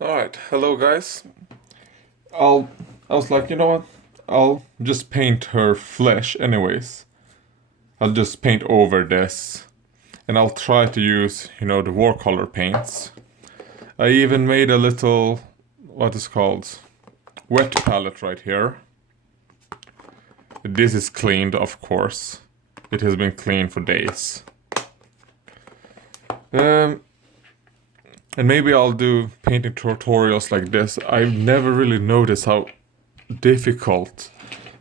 Alright, hello guys. I was like, you know what? I'll just paint her flesh anyways. I'll just paint over this. And I'll try to use, the watercolor paints. I even made a little, what is called, wet palette right here. This is cleaned, of course. It has been cleaned for days. And maybe I'll do painting tutorials like this. I've never really noticed how difficult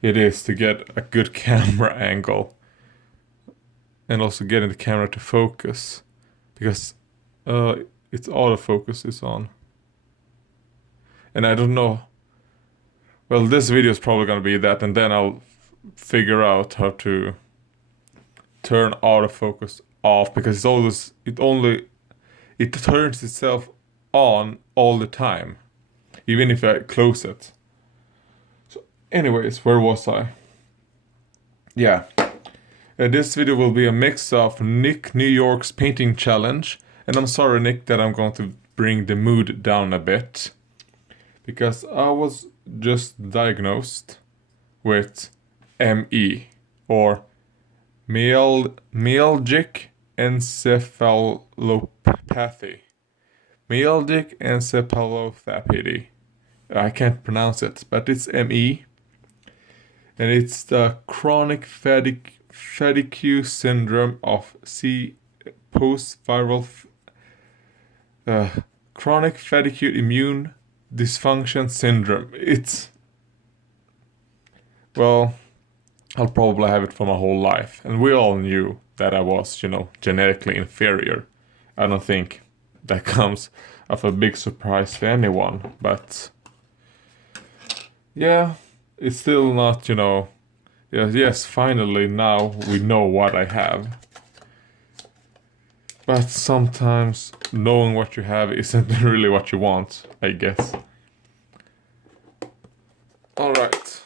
it is to get a good camera angle. And also getting the camera to focus. Because its autofocus is on. And I don't know. Well, this video is probably going to be that. And then I'll figure out how to turn autofocus off. Because it turns itself on all the time, even if I close it. So anyways, where was I? Yeah. This video will be a mix of Nick New York's painting challenge, and I'm sorry Nick that I'm going to bring the mood down a bit, because I was just diagnosed with ME, or myalgic encephalopathy. Myalgic encephalopathy. I can't pronounce it, but it's ME. And it's the chronic fatigue syndrome of post-viral chronic fatigue immune dysfunction syndrome. Well, I'll probably have it for my whole life. And we all knew that I was, genetically inferior. I don't think that comes of a big surprise to anyone, but yeah, it's still not, yes, finally now we know what I have. But sometimes knowing what you have isn't really what you want, I guess. Alright.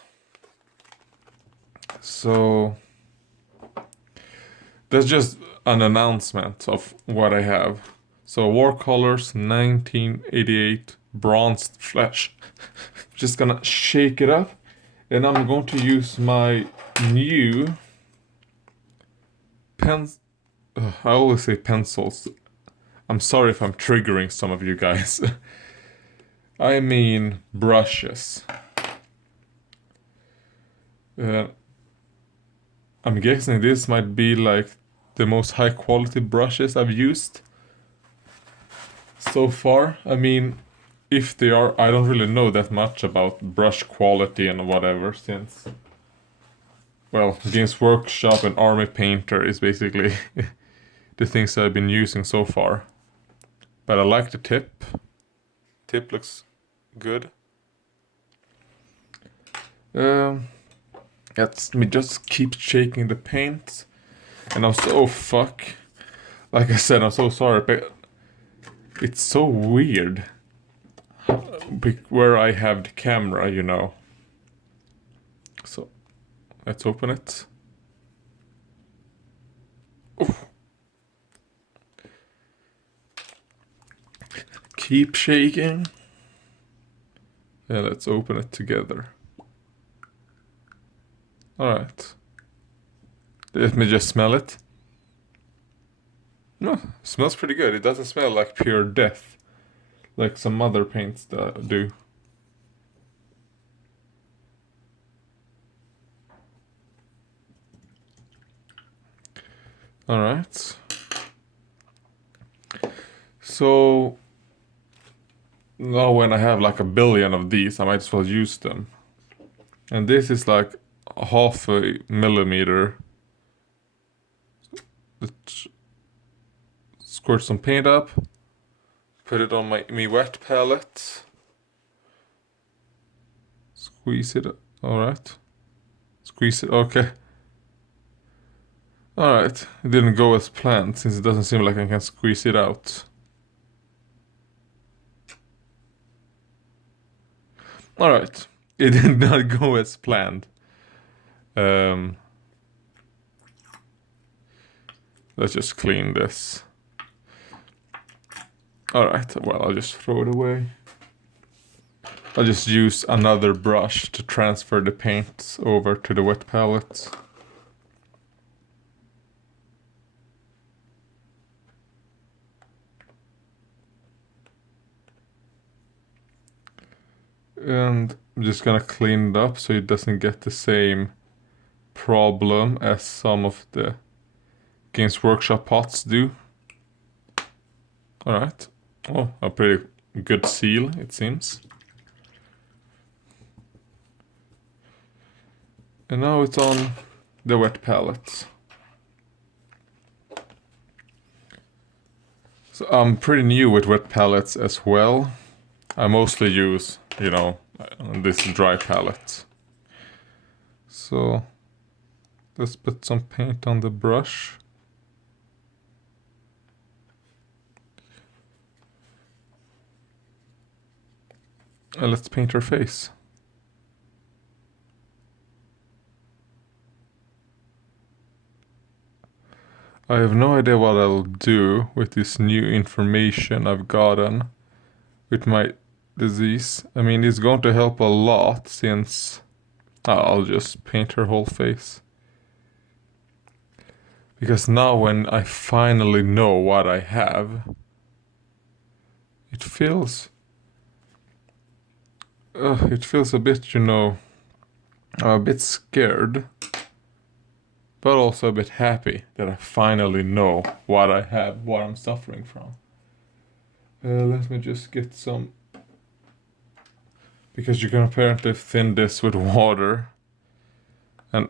So that's just an announcement of what I have. So warcolours 1988 bronzed flesh. Just gonna shake it up, and I'm going to use my new pens. I always say pencils. I'm sorry if I'm triggering some of you guys. I mean brushes. I'm guessing this might be like the most high quality brushes I've used so far. I mean, if they are, I don't really know that much about brush quality and whatever, since, well, Games Workshop and Army Painter is basically the things I've been using so far. But I like the tip. Tip looks good. Let me just keep shaking the paint. And I'm so like I said, I'm so sorry, but it's so weird where I have the camera, So let's open it. Oof. Keep shaking. Yeah, let's open it together. Alright. Let me just smell it. No, it smells pretty good. It doesn't smell like pure death, like some other paints that do. Alright. So now when I have like a billion of these, I might as well use them. And this is like half a millimeter. Let's squirt some paint up. Put it on my wet palette. Squeeze it. Alright. Squeeze it. Okay. Alright. It didn't go as planned, since it doesn't seem like I can squeeze it out. Alright. It did not go as planned. Let's just clean this. Alright, well, I'll just throw it away. I'll just use another brush to transfer the paints over to the wet palette. And I'm just gonna clean it up so it doesn't get the same problem as some of the Games Workshop pots do. Alright. Oh, a pretty good seal, it seems. And now it's on the wet palette. So I'm pretty new with wet palettes as well. I mostly use, you know, this dry palette. So let's put some paint on the brush. And let's paint her face. I have no idea what I'll do with this new information I've gotten with my disease. I mean, it's going to help a lot since I'll just paint her whole face. Because now when I finally know what I have, it feels a bit, you know, I'm a bit scared, but also a bit happy that I finally know what I have, what I'm suffering from. Let me just get some, because you can apparently thin this with water, and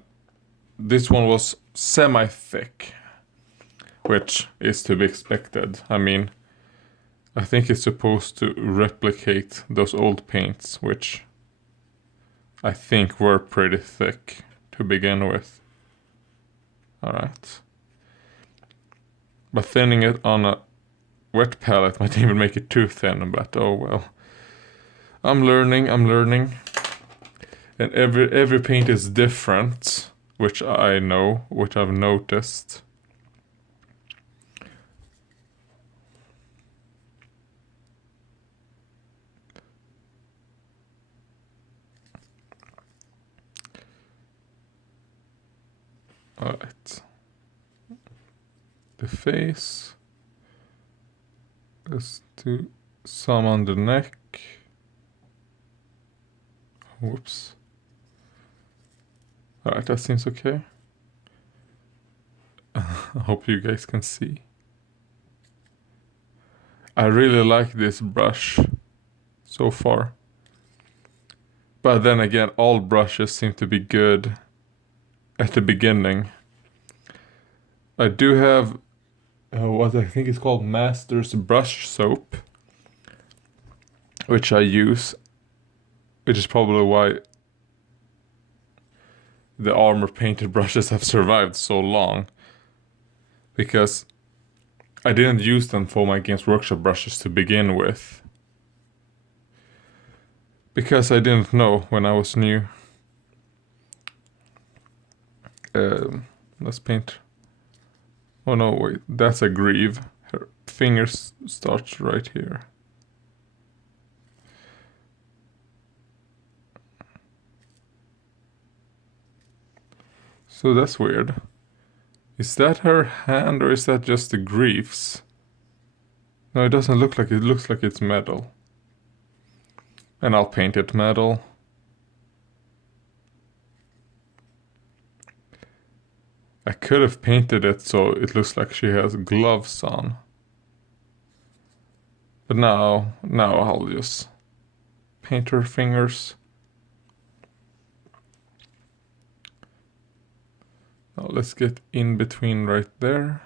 this one was semi-thick, which is to be expected. I mean, I think it's supposed to replicate those old paints, which I think were pretty thick to begin with. Alright. But thinning it on a wet palette might even make it too thin, but oh well. I'm learning. And every paint is different, which I know, which I've noticed. Alright. The face. Let's do some on the neck. Whoops. Alright, that seems okay. I hope you guys can see. I really like this brush so far. But then again, all brushes seem to be good at the beginning. I do have what I think is called Master's Brush Soap, which I use, which is probably why the armor painted brushes have survived so long, because I didn't use them for my Games Workshop brushes to begin with, because I didn't know when I was new. Let's paint. Oh no, wait, that's a greave. Her fingers starts right here. So that's weird. Is that her hand or is that just the greaves? No, it doesn't look like it. It looks like it's metal. And I'll paint it metal. I could have painted it so it looks like she has gloves on. But now I'll just paint her fingers. Now let's get in between right there.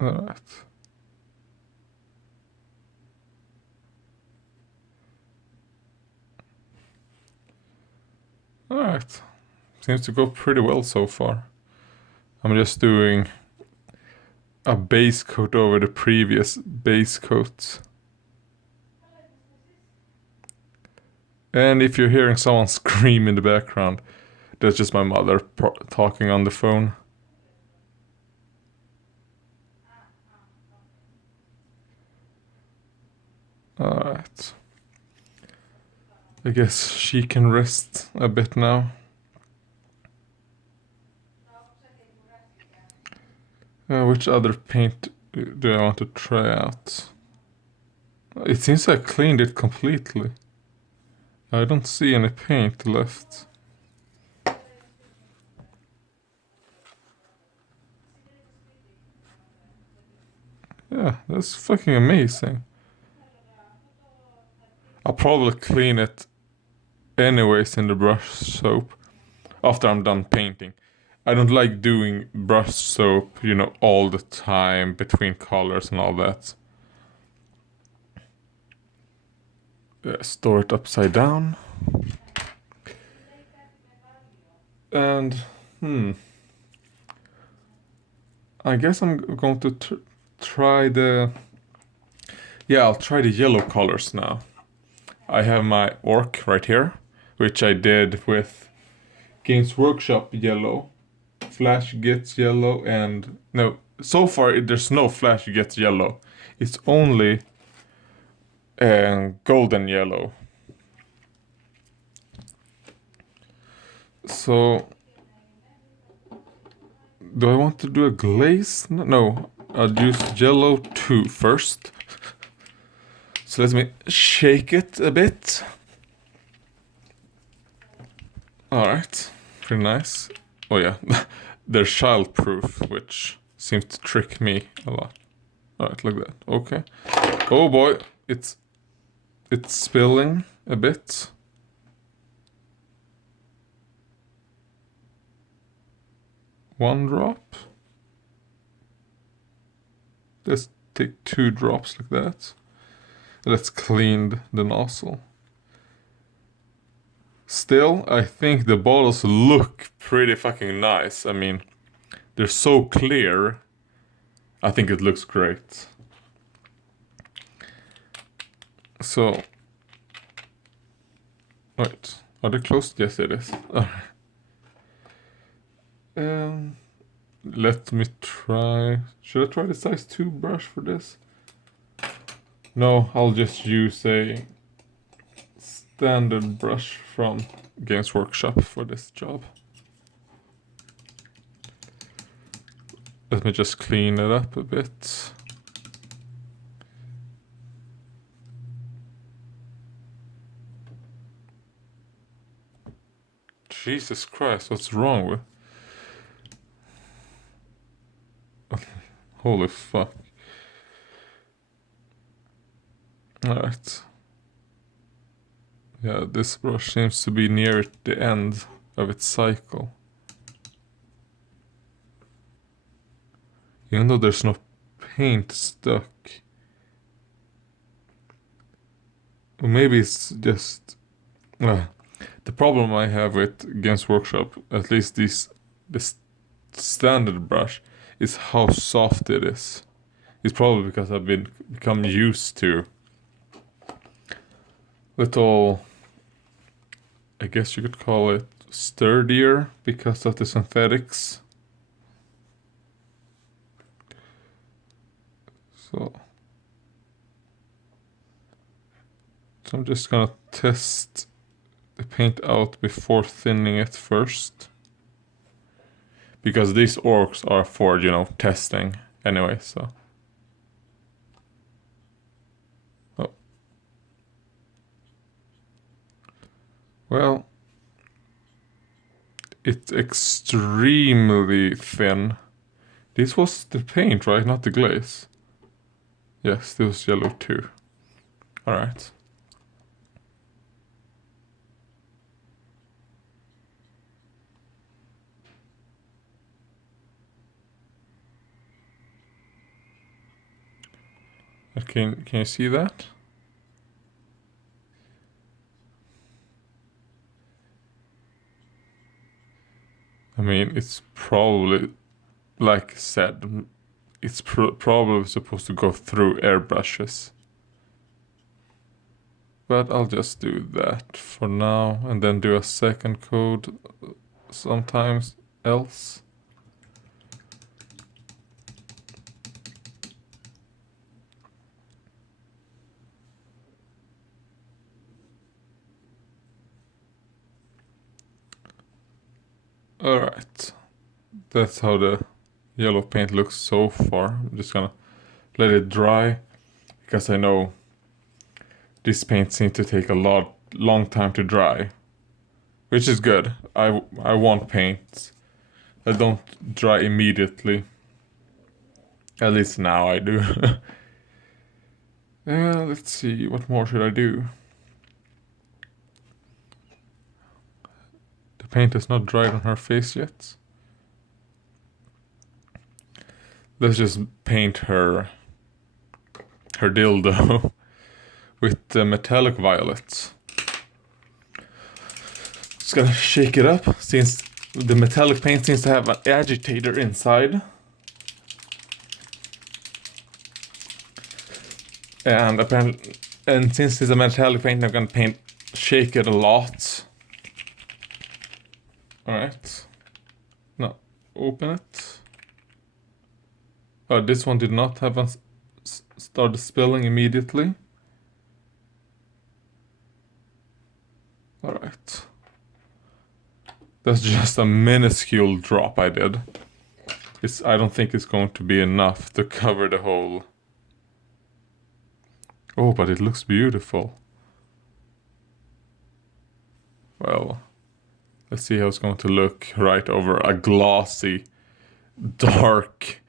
Alright. Alright. Seems to go pretty well so far. I'm just doing a base coat over the previous base coat. And if you're hearing someone scream in the background, That's just my mother talking on the phone. Alright. I guess she can rest a bit now. Which other paint do I want to try out? It seems I cleaned it completely. I don't see any paint left. Yeah, that's fucking amazing. I'll probably clean it anyways in the brush soap after I'm done painting. I don't like doing brush soap, you know, all the time between colors and all that. Store it upside down. And, I guess I'm going to try the... Yeah, I'll try the yellow colors now. I have my orc right here, which I did with Games Workshop yellow, Flash Gets yellow, and... No, so far there's no Flash Gets yellow. It's only golden yellow. So... Do I want to do a glaze? No, I'll use yellow 2 first. So let me shake it a bit. Alright, pretty nice. Oh yeah, they're child-proof, which seems to trick me a lot. Alright, like that. Okay. Oh boy, it's spilling a bit. One drop. Let's take 2 drops like that. Let's clean the nozzle. Still, I think the bottles look pretty fucking nice. I mean, they're so clear. I think it looks great. So, wait, are they closed? Yes, it is. Let me try. Should I try the size 2 brush for this? No, I'll just use a standard brush from Games Workshop for this job. Let me just clean it up a bit. Jesus Christ, what's wrong with... Holy fuck. Alright. Yeah, this brush seems to be near the end of its cycle. Even though there's no paint stuck. Or maybe it's just... the problem I have with Games Workshop, at least this standard brush, is how soft it is. It's probably because I've become used to little, I guess you could call it sturdier because of the synthetics. So I'm just gonna test the paint out before thinning it first. Because these orcs are for, you know, testing anyway, so. Oh. Well, it's extremely thin. This was the paint, right? Not the glaze. Yes, this was yellow too. Alright. Can you see that? I mean, it's probably, like I said, it's probably supposed to go through airbrushes. But I'll just do that for now and then do a second coat sometimes else. Alright, that's how the yellow paint looks so far. I'm just gonna let it dry, because I know this paint seems to take a long time to dry, which is good. I want paints that don't dry immediately. At least now I do. Let's see, what more should I do? The paint is not dried on her face yet. Let's just paint her dildo with the metallic violets. Just gonna shake it up, since the metallic paint seems to have an agitator inside. And apparently, and since it's a metallic paint, I'm gonna shake it a lot. Alright. Now, open it. Oh, this one did not have started spilling immediately. Alright. That's just a minuscule drop I did. I don't think it's going to be enough to cover the whole. Oh, but it looks beautiful. Well, let's see how it's going to look right over a glossy, dark.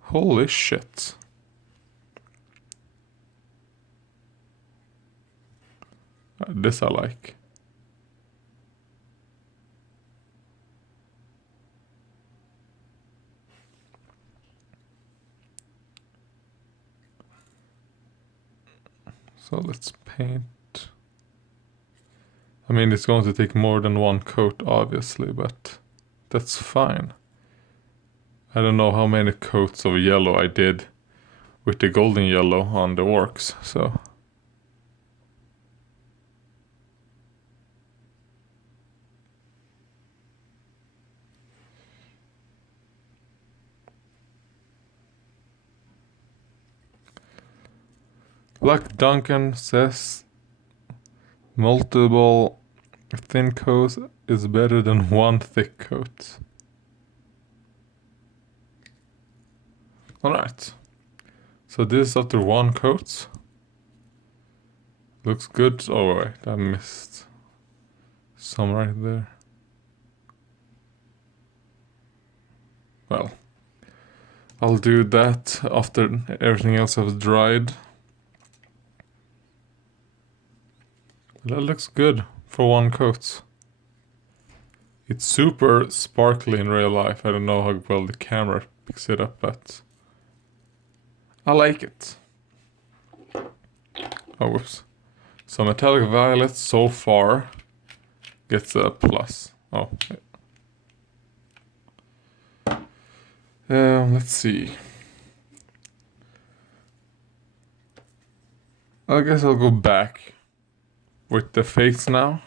Holy shit. This I like. So let's paint. I mean, it's going to take more than one coat, obviously, but that's fine. I don't know how many coats of yellow I did with the golden yellow on the orcs, so. Like Duncan says, multiple thin coats is better than one thick coat. Alright. So this is after one coat. Looks good. Oh wait, I missed some right there. Well, I'll do that after everything else has dried. That looks good for one coat. It's super sparkly in real life. I don't know how well the camera picks it up, but I like it. Oh, whoops. So metallic violet so far gets a plus. Oh. Let's see. I guess I'll go back with the face now.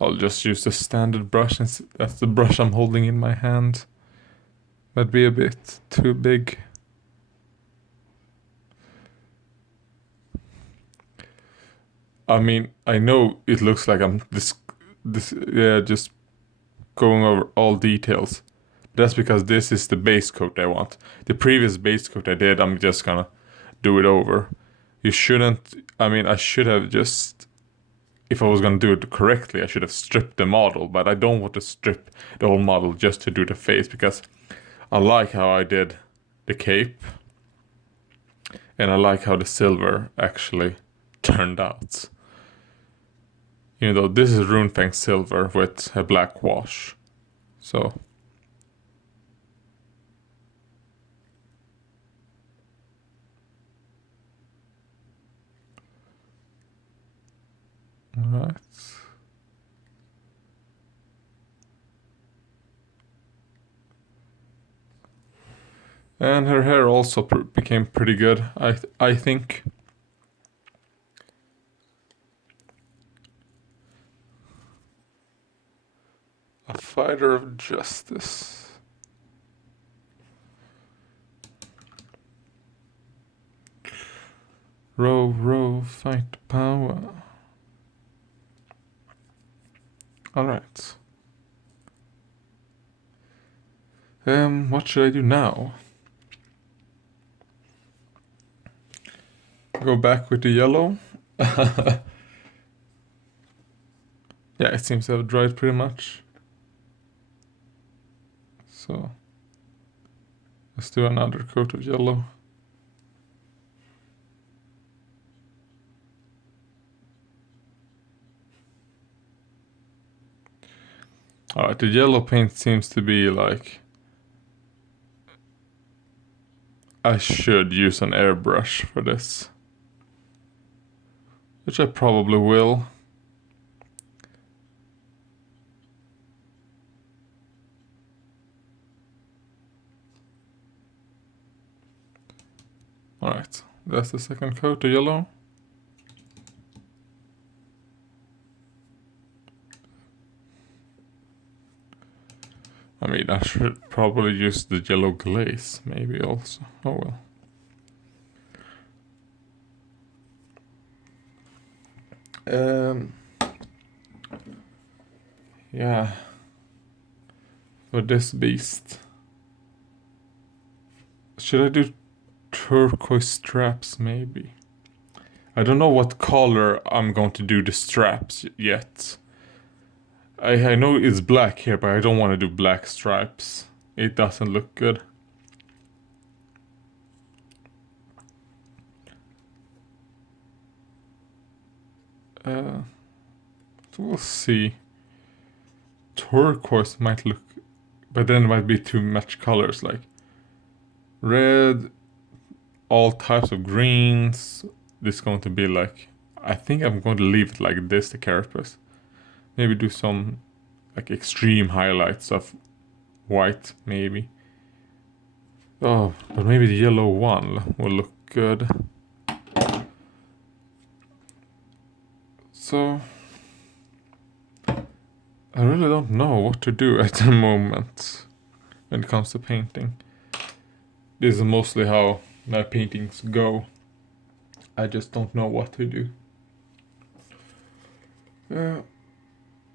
I'll just use the standard brush, and that's the brush I'm holding in my hand. Might be a bit too big. I mean, I know it looks like I'm just going over all details. That's because this is the base coat I want. The previous base coat I did, I'm just gonna do it over. You shouldn't. I mean, I should have just. If I was gonna do it correctly, I should have stripped the model, but I don't want to strip the whole model just to do the face, because I like how I did the cape, and I like how the silver actually turned out. Even though this is Runefang silver with a black wash. So. Alright. And her hair also became pretty good, I think. A fighter of justice. Row, row, fight power. Alright. What should I do now? Go back with the yellow. Yeah, it seems to have dried pretty much. So let's do another coat of yellow. Alright, the yellow paint seems to be like I should use an airbrush for this. Which I probably will. Alright, that's the second coat of yellow. I mean, I should probably use the yellow glaze, maybe also. Oh well. Yeah. For this beast. Should I do turquoise straps, maybe? I don't know what color I'm going to do the straps yet. I know it's black here, but I don't want to do black stripes. It doesn't look good. So we'll see. Turquoise might look, but then it might be too much colors, like red, all types of greens. This is going to be like, I think I'm going to leave it like this, the carapace. Maybe do some like extreme highlights of white, maybe. Oh, but maybe the yellow one will look good. So I really don't know what to do at the moment when it comes to painting. This is mostly how my paintings go. I just don't know what to do.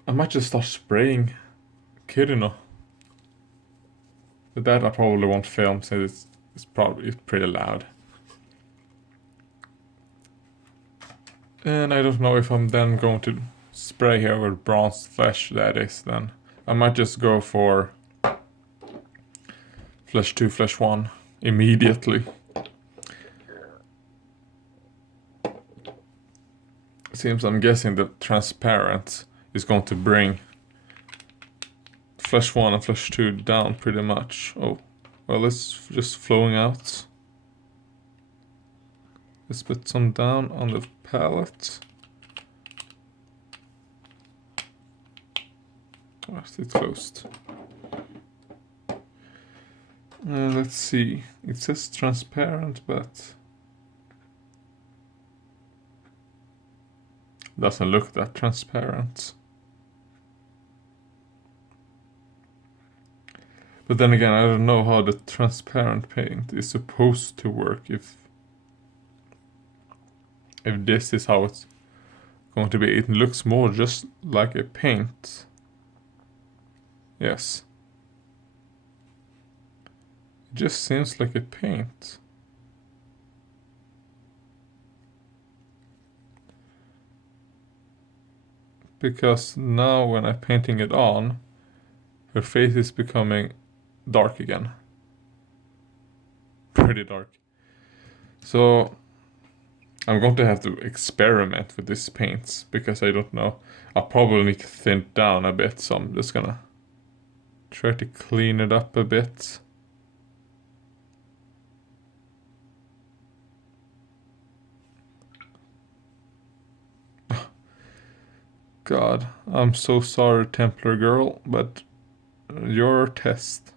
I might just start spraying Kirino. But that I probably won't film since it's probably pretty loud. And I don't know if I'm then going to spray here with bronze flesh, that is then. I might just go for flesh 2, flesh 1 immediately. Seems I'm guessing the transparent is going to bring flesh 1 and flesh 2 down pretty much. Oh, well, it's just flowing out. Let's put some down on the palette. Oh, it's closed. Let's see. It says transparent, but doesn't look that transparent. But then again, I don't know how the transparent paint is supposed to work if this is how it's going to be. It looks more just like a paint. Yes. It just seems like a paint. Because now when I'm painting it on, her face is becoming dark again. Pretty dark. So I'm going to have to experiment with these paints because I don't know. I'll probably need to thin it down a bit, so I'm just gonna try to clean it up a bit. God, I'm so sorry, Templar girl, but your test.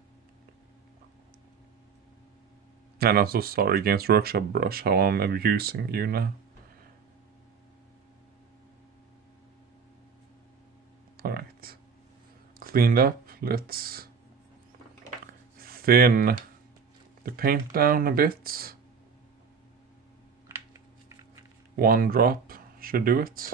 And I'm so sorry against Workshop Brush how I'm abusing you now. Alright. cleaned up. Let's thin the paint down a bit. 1 drop should do it.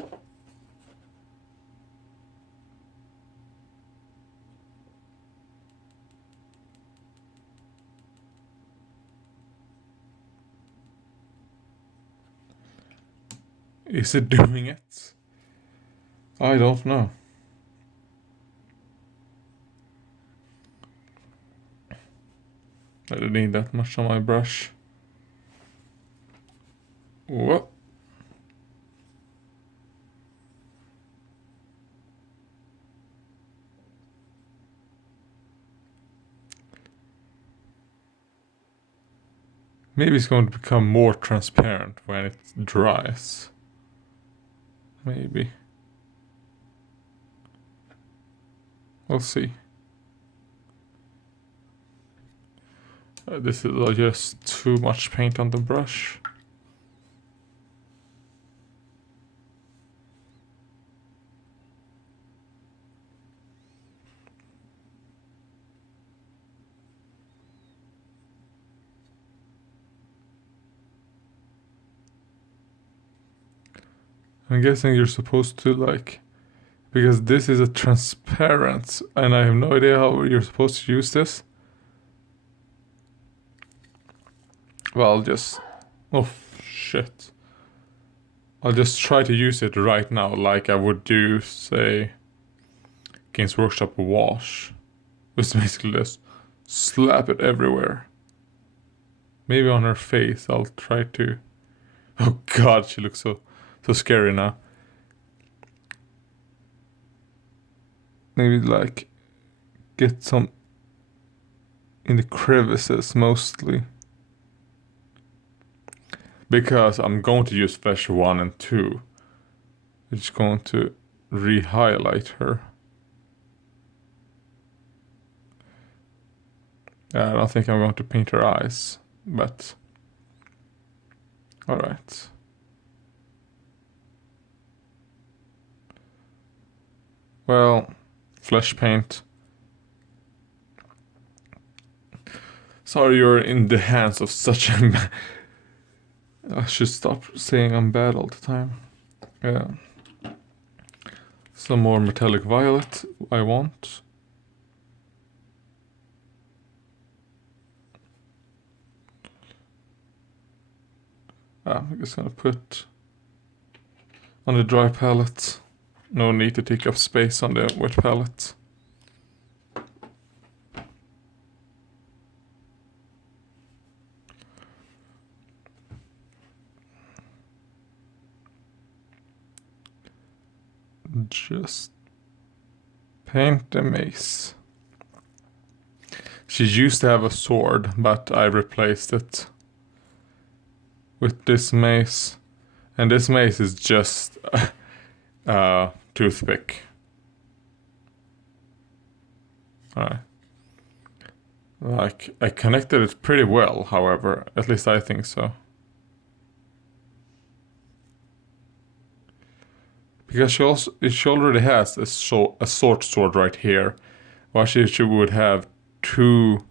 Is it doing it? I don't know. I didn't need that much on my brush. Whoa. Maybe it's going to become more transparent when it dries. Maybe. We'll see. This is just too much paint on the brush. I'm guessing you're supposed to like, because this is a transparent and I have no idea how you're supposed to use this. Well, I'll just, oh shit. I'll just try to use it right now like I would do, say, Games Workshop wash. Which is basically just slap it everywhere. Maybe on her face I'll try to, oh god, she looks so scary now. Maybe like get some in the crevices mostly. Because I'm going to use Flash 1 and 2. It's going to re-highlight her. I don't think I'm going to paint her eyes, but alright. Well, flesh paint. Sorry you're in the hands of such a... I should stop saying I'm bad all the time. Yeah. Some more metallic violet I want. I'm just gonna put on the dry palette. No need to take up space on the wet palette. Just paint the mace. She used to have a sword, but I replaced it with this mace. And this mace is just a toothpick. Alright. Like, I connected it pretty well, however. At least I think so. Because she already has a short sword right here. Why she would have two,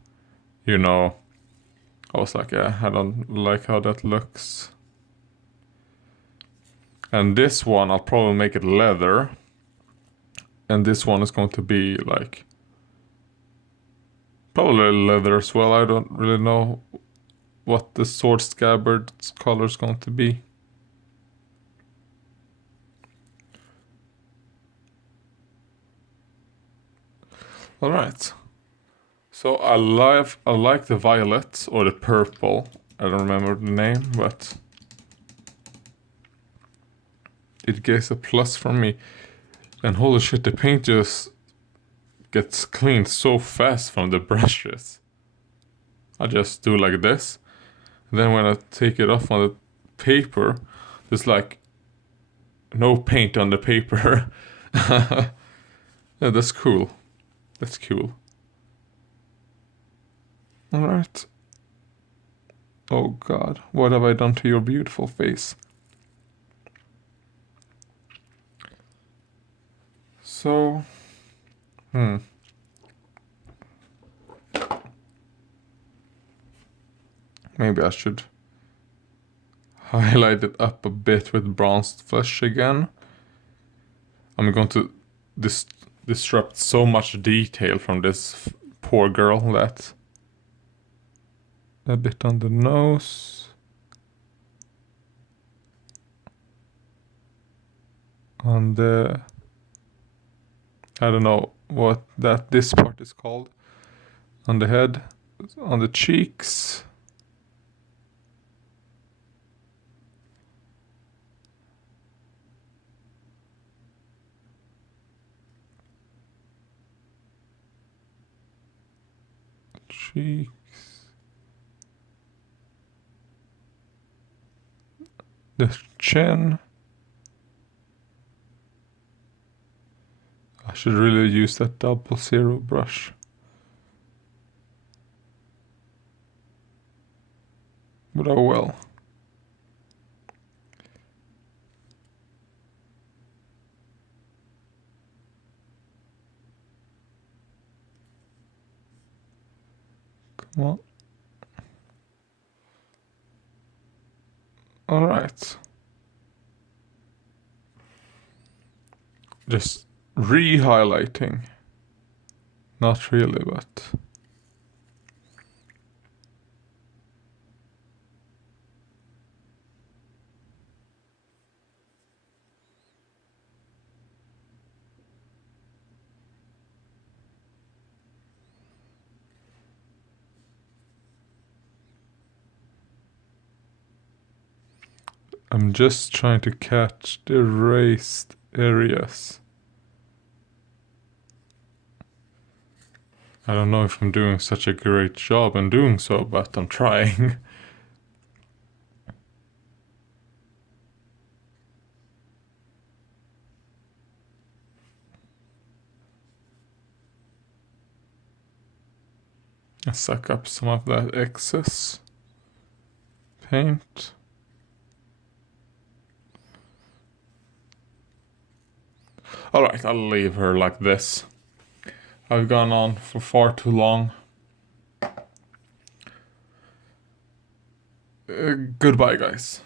you know... I was like, I don't like how that looks. And this one, I'll probably make it leather. And this one is going to be like... probably leather as well. I don't really know what the sword scabbard's color is going to be. Alright. So I like the violet or the purple. I don't remember the name, but it gets a plus from me. And holy shit, the paint just gets cleaned so fast from the brushes. I just do like this. And then when I take it off on the paper, there's like no paint on the paper. Yeah, that's cool. That's cool. Alright. Oh god, what have I done to your beautiful face? So... Maybe I should highlight it up a bit with bronzed flesh again. I'm going to disrupt so much detail from this poor girl that a bit on the nose, on the, I don't know what this part is called, on the head, on the cheeks. Cheeks. The chin. I should really use that 00 brush. But oh well. Come on. Alright. Just re-highlighting. Not really, but... I'm just trying to catch the erased areas. I don't know if I'm doing such a great job in doing so, but I'm trying. I suck up some of that excess paint. Alright, I'll leave her like this. I've gone on for far too long. Goodbye, guys.